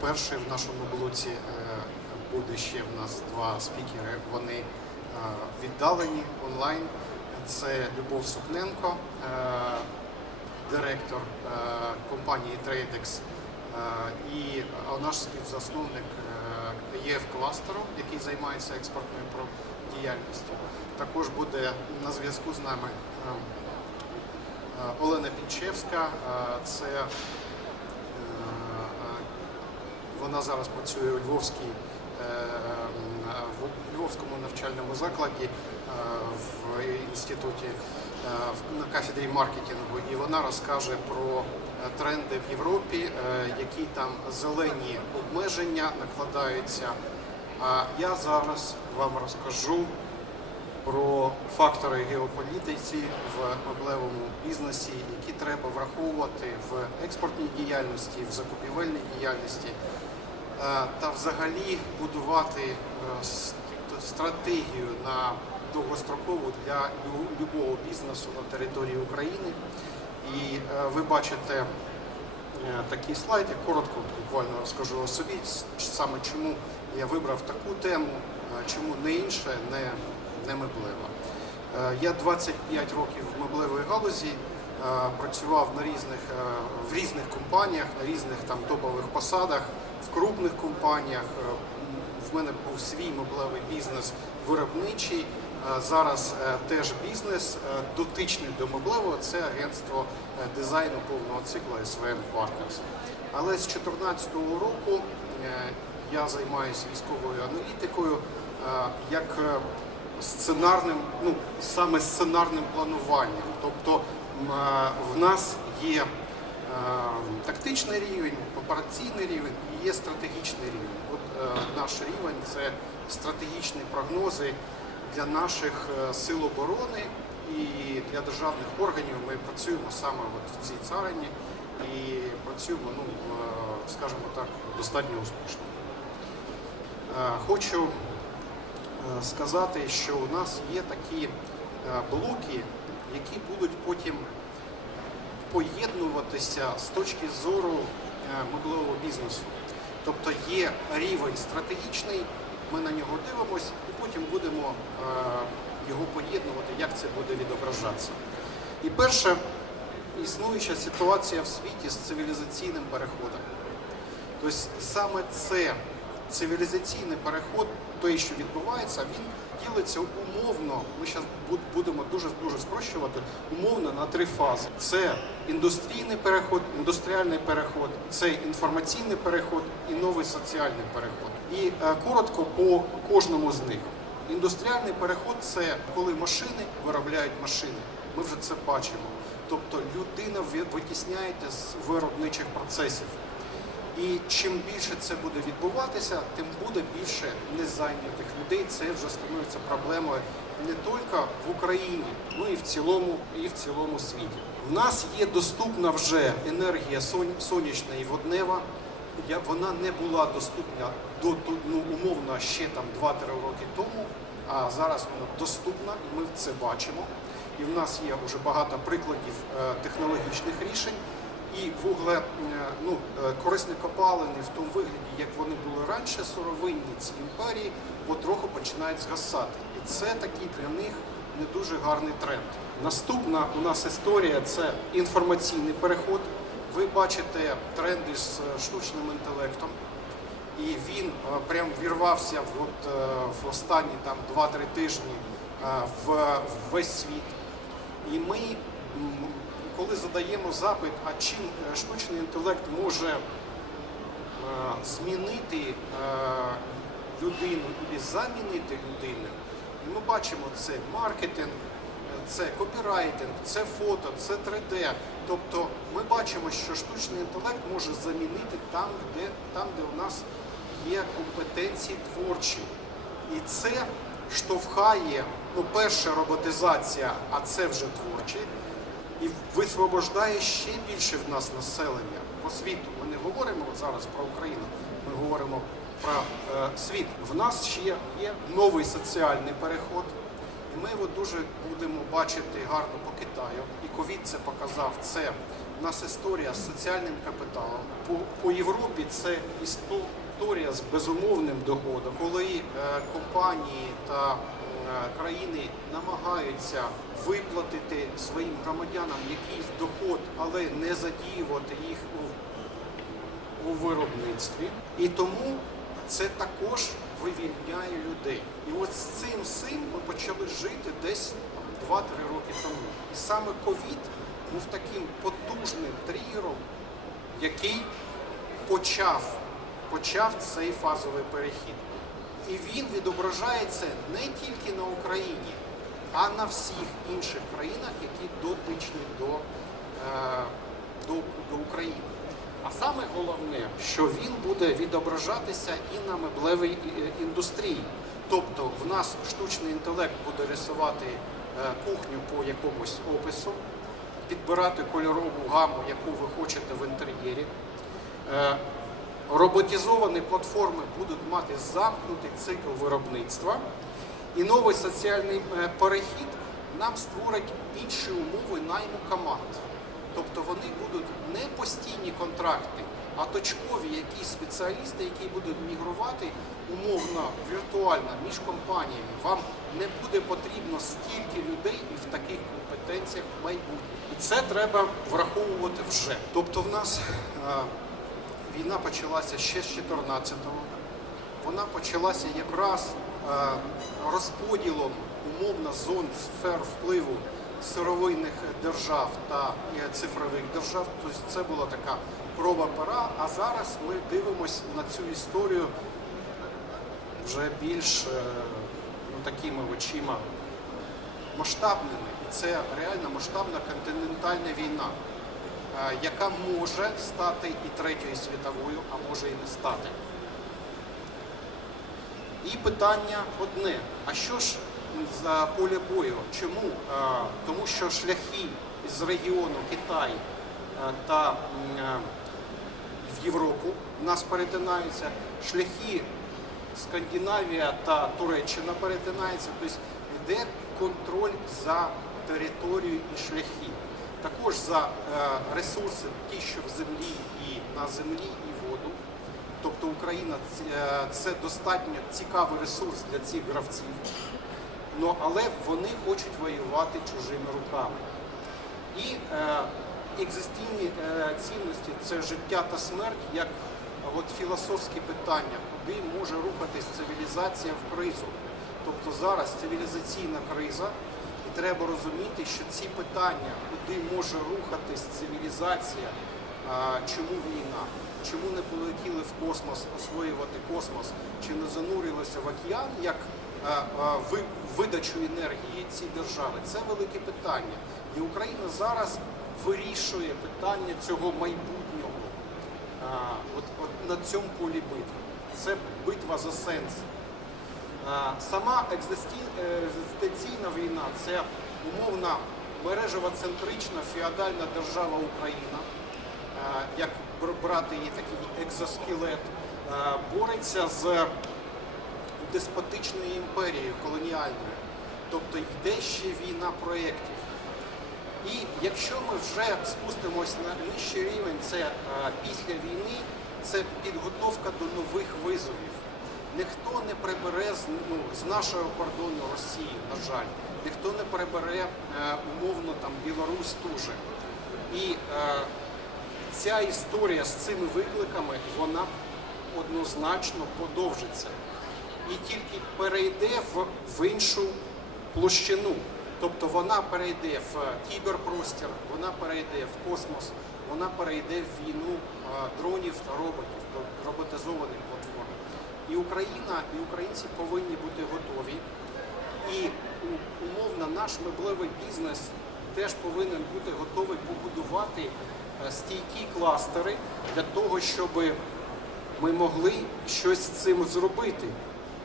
перший в нашому блоці. Е, Буде ще в нас два спікери. Вони е, віддалені онлайн. Це Любов Сукненко, е, директор компанії Tradex, і наш співзасновник ЄФ кластеру, який займається експортною діяльністю. Також буде на зв'язку з нами е, е, Олена Пінчевська. Це вона зараз працює у Львовській, е, в Львовському навчальному закладі е, в інституті е, на кафедрі маркетингу, і вона розкаже про тренди в Європі, які там зелені обмеження накладаються. А я зараз вам розкажу про фактори геополітиці в меблевому бізнесі, які треба враховувати в експортній діяльності, в закупівельній діяльності, та взагалі будувати е, стратегію на довгострокову для любого бізнесу на території України. І е, ви бачите е, такий слайд, я коротко буквально розкажу о собі, саме чому я вибрав таку тему, е, чому не інше, не, не меблева. Е, Я 25 років в меблевій галузі, е, працював на різних, е, в різних компаніях, на різних там топових посадах, в крупних компаніях. Е, В мене був свій меблевий бізнес виробничий. Е, Зараз е, теж бізнес е, дотичний до меблевого це агентство е, дизайну повного циклу SVM Partners. Але з 2014 року е, я займаюся військовою аналітикою е, як е, сценарним, ну саме сценарним плануванням. Тобто е, в нас є е, тактичний рівень, операційний рівень і є стратегічний рівень. От е, наш рівень це стратегічні прогнози для наших е, сил оборони і для державних органів. Ми працюємо саме от в цій царині і працюємо, ну скажімо так, достатньо успішно. Хочу сказати, що у нас є такі блоки, які будуть потім поєднуватися з точки зору е, меблевого бізнесу. Тобто є рівень стратегічний, ми на нього дивимося і потім будемо е, його поєднувати, як це буде відображатися. І перше, існуюча ситуація в світі з цивілізаційним переходом. Тобто саме це цивілізаційний переход, той, що відбувається, він ділиться умовно. Ми зараз будемо дуже дуже спрощувати умовно на три фази: це індустрійний переход, індустріальний переход, це інформаційний переход і новий соціальний переход. І е, коротко по кожному з них. Індустріальний переход це коли машини виробляють машини. Ми вже це бачимо. Тобто людина ви- витісняється з виробничих процесів. І чим більше це буде відбуватися, тим буде більше незайнятих людей. Це вже становиться проблемою не тільки в Україні, ну і в цілому, і в цілому світі. У нас є доступна вже енергія сон- сонячна і воднева. Вона не була доступна до ну, умовно ще там 2-3 роки тому, а зараз вона доступна, і ми це бачимо. І в нас є вже багато прикладів е, технологічних рішень і вугле, е, ну, е, корисні копалини в тому вигляді, як вони були раніше, сировинні ці імперії, потроху починають згасати. І це такий для них не дуже гарний тренд. Наступна у нас історія це інформаційний переход. Ви бачите тренди з е, штучним інтелектом. І він прям вірвався от, в останні там 2-3 тижні в, весь світ. І ми, коли задаємо запит, а чим е, штучний інтелект може е, змінити е, людину і замінити людину, і ми бачимо це маркетинг, це копірайтинг, це фото, це 3D. Тобто ми бачимо, що штучний інтелект може замінити там, де, там, де у нас є компетенції творчі. І це штовхає, ну, перше роботизація, а це вже творчі, і висвобождає ще більше в нас населення по світу. Ми не говоримо зараз про Україну, ми говоримо про е, світ. В нас ще є новий соціальний переход. І ми його дуже будемо бачити гарно по Китаю. І ковід це показав. Це У нас історія з соціальним капіталом. По, по Європі це історія з безумовним доходом, коли е, компанії та країни намагаються виплатити своїм громадянам якийсь доход, але не задіювати їх у, у виробництві. І тому це також вивільняє людей. І от з цим всім ми почали жити десь 2-3 роки тому. І саме ковід був таким потужним тригером, який почав, почав цей фазовий перехід. І він відображається не тільки на Україні, а на всіх інших країнах, які дотичні до, е, до, до України. А саме головне, що він буде відображатися і на меблевій е, індустрії. Тобто в нас штучний інтелект буде рисувати е, кухню по якомусь опису, підбирати кольорову гаму, яку ви хочете в інтер'єрі. Роботизовані платформи будуть мати замкнутий цикл виробництва, і новий соціальний е, перехід нам створить інші умови найму команд. Тобто вони будуть не постійні контракти, а точкові якісь спеціалісти, які будуть мігрувати умовно віртуально між компаніями. Вам не буде потрібно стільки людей і в таких компетенціях в майбутньому. І це треба враховувати вже. Тобто, в нас е, війна почалася ще з 14-го. Вона почалася якраз е, розподілом умовно зон сфер впливу сировинних держав та е, цифрових держав. Тобто це була така проба пера. А зараз ми дивимося на цю історію вже більш е, ну, такими очима масштабними. І це реально масштабна континентальна війна, яка може стати і третьою світовою, а може і не стати. І питання одне: а що ж за поле бою? Чому? Е, Тому що шляхи з регіону Китай е, та е, в Європу нас перетинаються, шляхи Скандинавія та Туреччина перетинаються, тобто йде контроль за територією і шляхи. Також за е, ресурси, ті, що в землі і на землі, і воду. Тобто Україна е, це достатньо цікавий ресурс для цих гравців. Ну, але вони хочуть воювати чужими руками. І е, екзистенційні цінності це життя та смерть як от філософське питання, куди може рухатись цивілізація в кризу. Тобто зараз цивілізаційна криза, треба розуміти, що ці питання, куди може рухатись цивілізація, чому війна, чому не полетіли в космос освоювати космос, чи не занурилися в океан як видачу енергії ці держави, це велике питання. І Україна зараз вирішує питання цього майбутнього. От, от на цьому полі битви. Це битва за сенс. А, Сама е, екзистенційна війна це умовна мережево-центрична феодальна держава Україна, як брати її такий екзоскелет, бореться з деспотичною імперією колоніальною. Тобто йде ще війна проєктів. І якщо ми вже спустимось на нижчий рівень, це е, після війни, це підготовка до нових визовів. Ніхто не прибере з, ну, з нашого кордону Росії, на жаль, ніхто не прибере е, умовно там Білорусь дуже. І е, ця історія з цими викликами, вона однозначно подовжиться і тільки перейде в, в іншу площину. Тобто вона перейде в кіберпростір, вона перейде в космос, вона перейде в війну е, дронів та роботів, роботизованих платформ. І Україна, і українці повинні бути готові. І умовно наш меблевий бізнес теж повинен бути готовий побудувати е, стійкі кластери для того, щоб ми могли щось з цим зробити.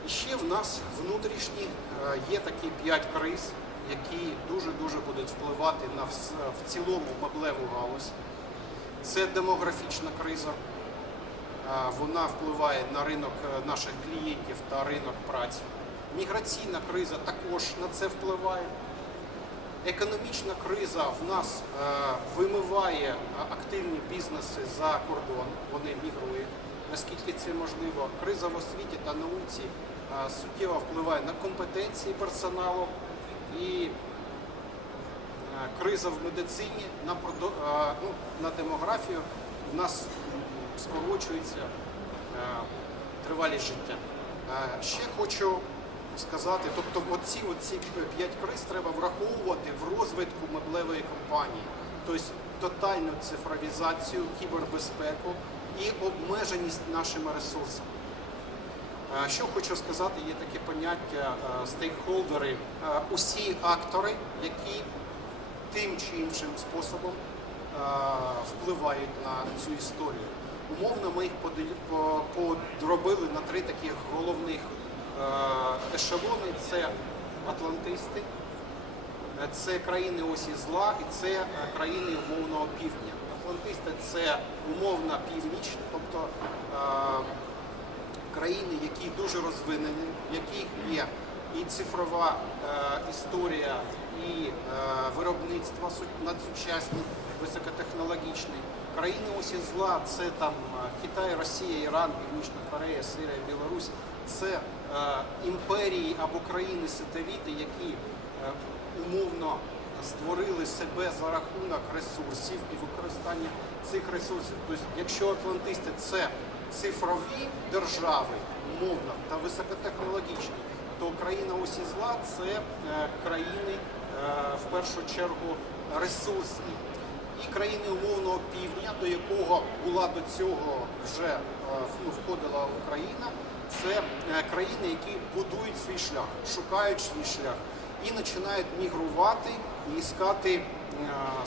І ще в нас внутрішні е, є такі п'ять криз, які дуже-дуже будуть впливати на в цілому меблеву галузь. Це демографічна криза. Вона впливає на ринок е, наших клієнтів та ринок праці. Міграційна криза також на це впливає. Економічна криза в нас е, вимиває е, активні бізнеси за кордон, вони мігрують, наскільки це можливо. Криза в освіті та науці суттєво впливає на компетенції персоналу і криза в медицині на, ну, на демографію в нас скорочується е, тривалість життя. Е, Ще хочу сказати, тобто оці, оці п'ять криз треба враховувати в розвитку меблевої компанії, тобто тотальну цифровізацію, кібербезпеку і обмеженість нашими ресурсами. Е, Що хочу сказати, є таке поняття стейкхолдери, усі актори, які тим чи іншим способом впливають на цю історію. Умовно, ми їх подробили на три таких головних е, ешелони: це атлантисти, е, це країни осі зла і це е, країни умовного півдня. Атлантисти це умовна північ, тобто країни, які дуже розвинені, в яких є і цифрова історія, і виробництво су- надсучасні, високотехнологічні. Країни осі зла це там е, Китай, Росія, Іран, Північна Корея, Сирія, Білорусь. Це е, імперії або країни сателіти, які е, умовно створили себе за рахунок ресурсів і використання цих ресурсів. Тобто, якщо атлантисти це цифрові держави, умовно та високотехнологічні, то країна осі зла це е, країни е, в першу чергу ресурсні. І країни умовного півдня, до якого була до цього вже е, ну, входила Україна, це е, країни, які будують свій шлях, шукають свій шлях і починають мігрувати і іскати, е,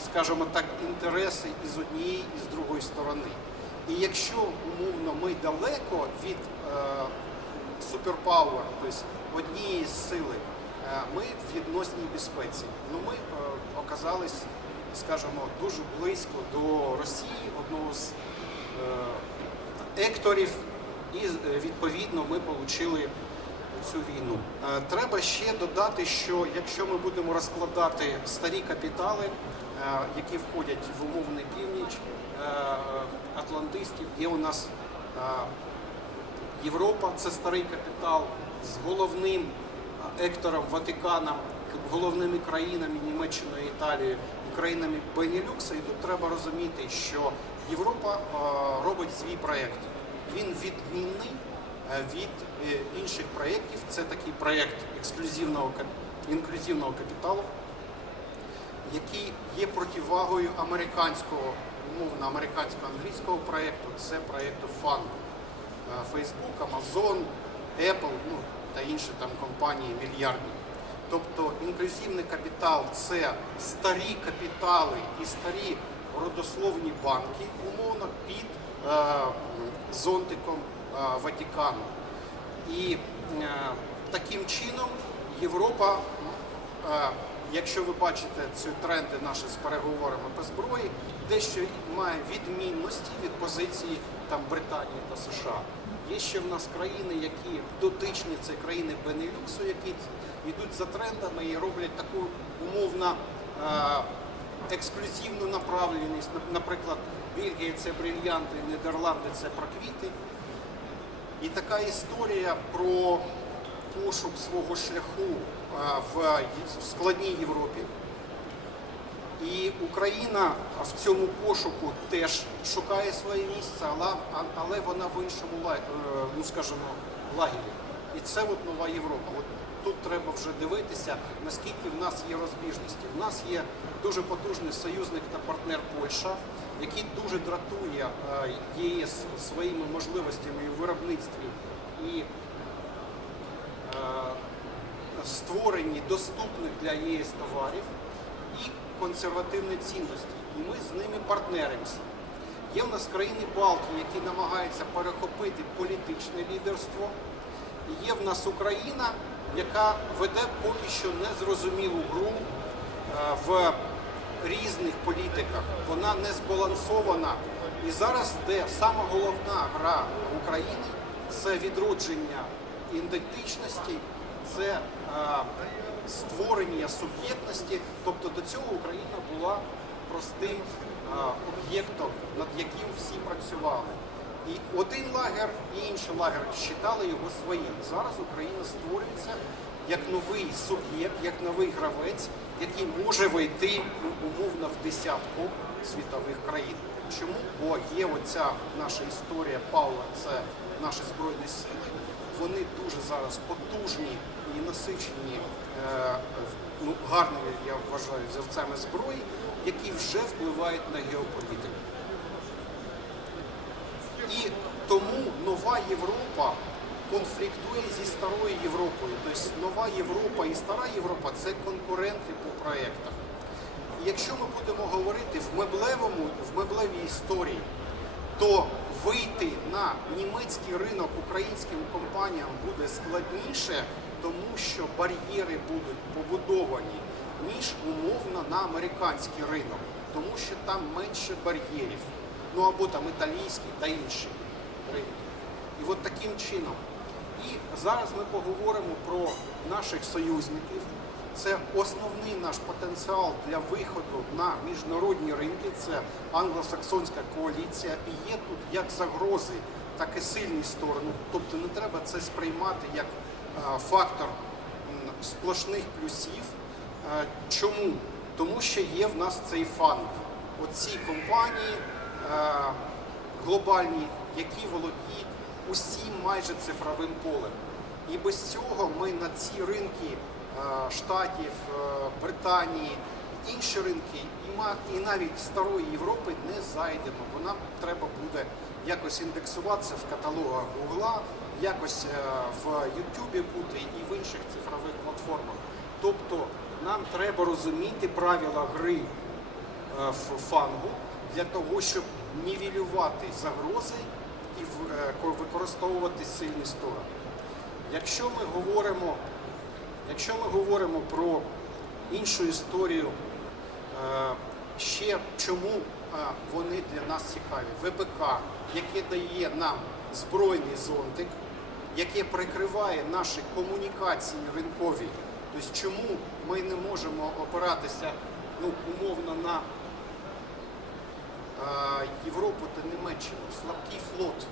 скажімо так, інтереси і з однієї, і з другої сторони. І якщо умовно ми далеко від суперпауер, тобто однієї сили, ми в відносній безпеці. Ну ми оказались, скажімо, дуже близько до Росії, одного з е, екторів, і е, відповідно ми отримали цю війну. Е, Треба ще додати, що якщо ми будемо розкладати старі капітали, які входять в умовний північ атлантистів, є у нас Європа це старий капітал з головним ектором Ватиканом, головними країнами Німеччиною, Італією і країнами Бенілюкса. І тут треба розуміти, що Європа е, робить свій проєкт. Він відмінний е, від е, інших проєктів. Це такий проєкт ексклюзивного інклюзивного капіталу, який є противагою американського, умовно американсько-англійського проєкту. Це проєкту фанду. Е, Facebook, Amazon, Apple ну, та інші там компанії мільярдні. Тобто інклюзивний капітал це старі капітали і старі родословні банки, умовно, під е, зонтиком е, Ватикану. І е, таким чином Європа, якщо ви бачите ці тренди наші з переговорами по зброї, дещо має відмінності від позиції там Британії та США. Є ще в нас країни, які дотичні, це країни Бенелюксу, які йдуть за трендами і роблять таку умовно е, ексклюзивну направленість. Наприклад, Бельгія це брильянти, Нідерланди це про квіти. І така історія про пошук свого шляху ї- в складній Європі. І Україна в цьому пошуку теж шукає своє місце, але, але вона в іншому е, ну, скажімо, лагері. І це от нова Європа. От тут треба вже дивитися, наскільки в нас є розбіжності. У нас є дуже потужний союзник та партнер Польща, який дуже дратує е, ЄС своїми можливостями у виробництві і е, створенні доступних для ЄС товарів консервативні цінності. І ми з ними партнеримося. Є в нас країни Балтії, які намагаються перехопити політичне лідерство. Є в нас Україна, яка веде поки що незрозумілу гру е, в різних політиках. Вона не збалансована. І зараз де сама головна гра України це відродження ідентичності, це е, створення суб'єктності. Тобто до цього Україна була простим е, об'єктом, над яким всі працювали. І один лагер, і інший лагер вважали його своїм. Зараз Україна створюється як новий суб'єкт, як новий гравець, який може вийти умовно в десятку світових країн. Чому? Бо є оця наша історія Павла, це наші збройні сили. Вони дуже зараз потужні і насичені е, ну, гарними, я вважаю, зерцями зброї, які вже впливають на геополітику. І тому нова Європа конфліктує зі старою Європою. Тобто нова Європа і стара Європа це конкуренти по проєктах. Якщо ми будемо говорити в меблевому, в меблевій історії, то вийти на німецький ринок українським компаніям буде складніше, тому що бар'єри будуть побудовані, ніж умовно на американський ринок, тому що там менше бар'єрів. Ну або там італійський та інші ринки. І от таким чином. І зараз ми поговоримо про наших союзників. Це основний наш потенціал для виходу на міжнародні ринки. Це англосаксонська коаліція. І є тут як загрози, так і сильні сторони. Тобто не треба це сприймати як е, фактор сплошних плюсів. Е, Чому? Тому що є в нас цей фанк. Оці компанії е, глобальні, які володіють усім майже цифровим полем. І без цього ми на ці ринки Штатів, е, Британії, інші ринки і, навіть старої Європи не зайдемо, бо нам треба буде якось індексуватися в каталогах Гугла, якось е, в Ютубі бути і в інших цифрових платформах. Тобто нам треба розуміти правила гри е, в фангу для того, щоб нівелювати загрози і е, використовувати сильні сторони. Якщо ми говоримо, якщо ми говоримо про іншу історію, е, ще чому е, вони для нас цікаві? ВПК, яке дає нам збройний зонтик, яке прикриває наші комунікації ринкові. Тобто, чому ми не можемо опиратися ну, умовно на е, Європу та Німеччину, слабкий флот.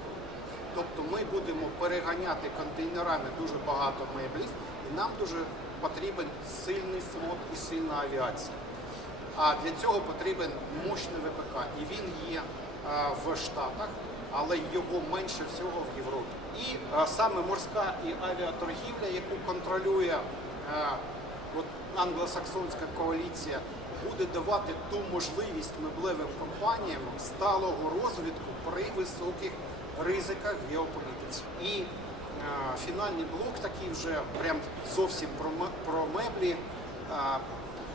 Тобто ми будемо переганяти контейнерами дуже багато меблів, і нам дуже потрібен сильний флот і сильна авіація. А для цього потрібен мощний ВПК. І він є е, в Штатах, але його менше всього в Європі. І е, саме морська і авіаторгівля, яку контролює е, от англосаксонська коаліція, буде давати ту можливість меблевим компаніям сталого розвитку при високих ризиках в геополітиці. І е, фінальний блок такий вже прям зовсім про, про меблі. е,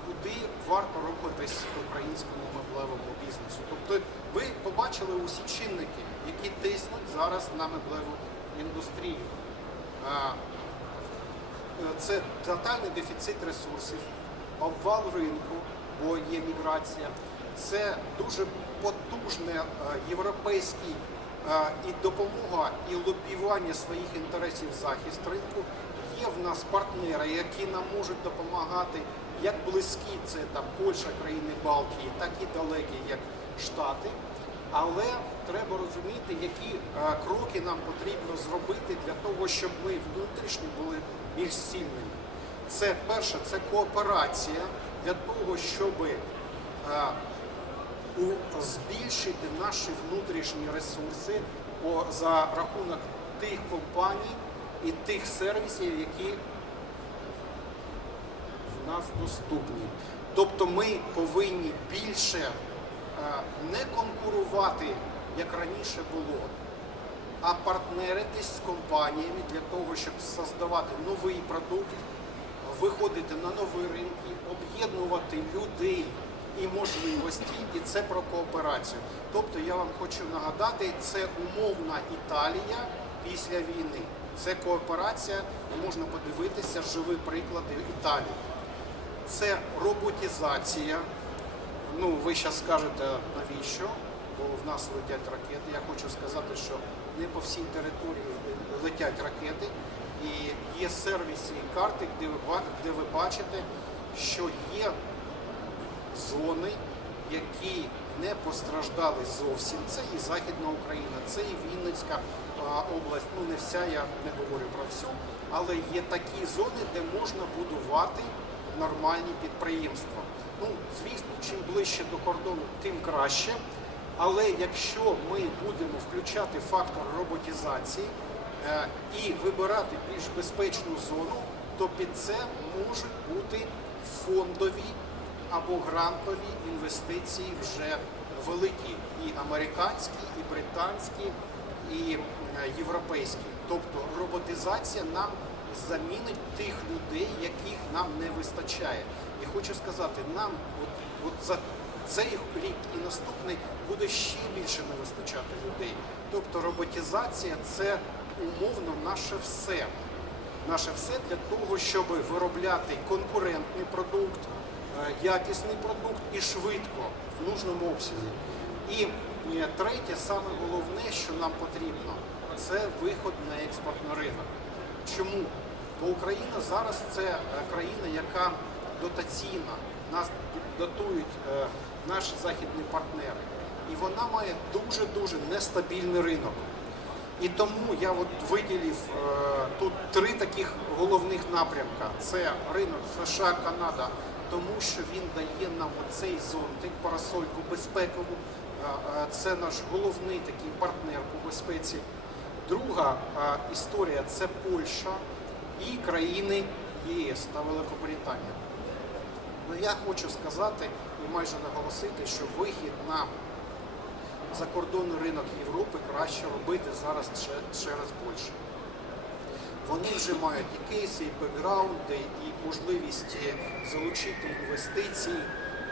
куди варто рухатись українському меблевому бізнесу. Тобто ви побачили усі чинники, які тиснуть зараз на меблеву індустрію. Е, Це тотальний дефіцит ресурсів, обвал ринку, бо є міграція. Це дуже потужне е, європейський е, і допомога, і лобіювання своїх інтересів захист ринку. Є в нас партнери, які нам можуть допомагати, як близькі, це там Польща, країни Балтії, так і далекі, як Штати. Але треба розуміти, які е, кроки нам потрібно зробити для того, щоб ми внутрішньо були більш сильними. Це перше, це кооперація для того, щоб е, збільшити наші внутрішні ресурси за рахунок тих компаній і тих сервісів, які в нас доступні. Тобто ми повинні більше е, не конкурувати, як раніше було, а партнеритись з компаніями для того, щоб создавати новий продукт, виходити на нові ринки, об'єднувати людей і можливості, і це про кооперацію. Тобто я вам хочу нагадати, це умовна Італія після війни. Це кооперація, і можна подивитися живі приклади Італії. Це роботизація. Ну, ви зараз скажете, навіщо? Бо в нас летять ракети. Я хочу сказати, що не по всій території летять ракети. І є сервісні карти, де ви, де ви бачите, що є зони, які не постраждали зовсім. Це і Західна Україна, це і Вінницька область. Ну не вся, я не говорю про всю, але є такі зони, де можна будувати нормальні підприємства. Ну, звісно, чим ближче до кордону, тим краще. Але якщо ми будемо включати фактор роботизації е, і вибирати більш безпечну зону, то під це можуть бути фондові або грантові інвестиції вже великі, і американські, і британські, і е, європейські. Тобто роботизація нам замінить тих людей, яких нам не вистачає. І хочу сказати, нам от, от за цей рік і наступний буде ще більше не вистачати людей. Тобто роботизація це умовно наше все. Наше все для того, щоб виробляти конкурентний продукт, якісний продукт і швидко в нужному обсязі. І е, третє, саме головне, що нам потрібно, це виход на експортний ринок. Чому? Бо Україна зараз це е, країна, яка дотаційна. Нас дотують е, наші західні партнери. І вона має дуже-дуже нестабільний ринок. І тому я от виділив е, тут три таких головних напрямка: це ринок США, Канада, тому що він дає нам оцей зонтик, парасольку безпекову. Це наш головний такий партнер по безпеці. Друга історія це Польща і країни ЄС та Великобританія. Ну я хочу сказати і майже наголосити, що вихід на закордонний ринок Європи краще робити зараз че- через Польщу. Вони вже мають і кейси, і бекграунди, і можливість е, залучити інвестиції.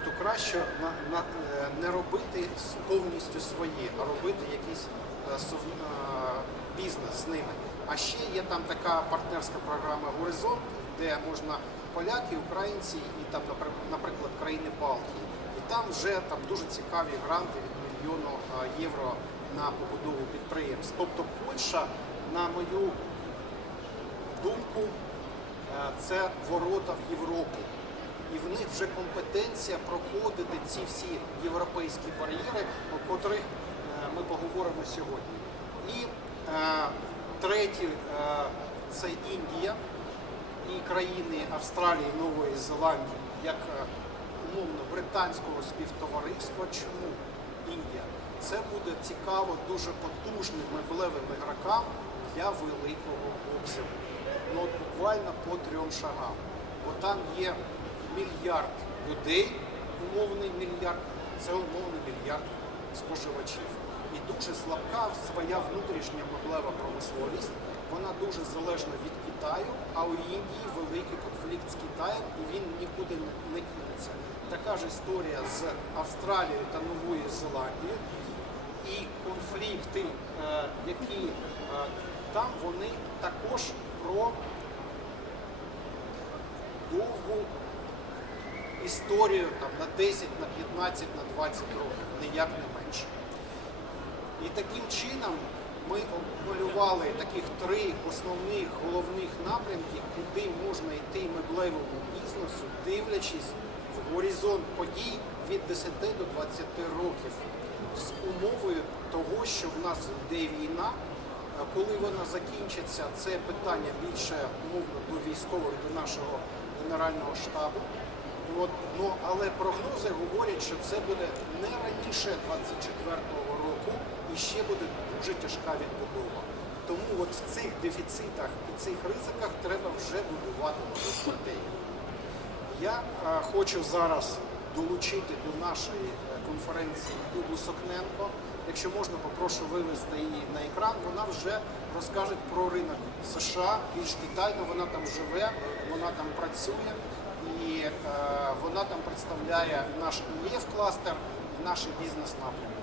То краще на, на, е, не робити повністю своє, а робити якийсь е, сов- е, бізнес з ними. А ще є там така партнерська програма Горизонт, де можна поляки, українці і там, напри- наприклад, країни Балтії. І там вже там дуже цікаві гранти від мільйону євро на побудову підприємств. Тобто Польща, на мою думку, е, це ворота в Європу. І в них вже компетенція проходити ці всі європейські бар'єри, про котрих е, ми поговоримо сьогодні. І е, третє е, це Індія і країни Австралії, Нової Зеландії, як умовно британського співтовариства. Чому Індія? Це буде цікаво дуже потужним меблевим ігрокам для великого обсягу. Ну от буквально по трьом шагам. Бо там є мільярд людей, умовний мільярд, це умовний мільярд споживачів. І дуже слабка своя внутрішня меблева промисловість. Вона дуже залежна від Китаю, а у Індії великий конфлікт з Китаєм, і він нікуди не- не кинеться. Така ж історія з Австралією та Новою Зеландією. І конфлікти, е, які е, там вони також про довгу історію там, на 10, на 15, на 20 років, ніяк не менше. І таким чином ми малювали таких три основних головних напрямки, куди можна йти меблевому бізнесу, дивлячись в горизонт подій від 10 до 20 років з умовою того, що в нас йде війна. Коли вона закінчиться, це питання більше умовно до військових, до нашого генерального штабу. От, ну, але прогнози говорять, що це буде не раніше 24-го року і ще буде дуже тяжка відбудова. Тому от в цих дефіцитах і цих ризиках треба вже будувати нову стратегію. Я е, хочу зараз долучити до нашої е, конференції Любу Сокненко. Якщо можна, попрошу вивести її на екран. Вона вже розкаже про ринок США більш детально. Вона там живе, вона там працює і е, вона там представляє наш ЄФ кластер і наші бізнес напрямки.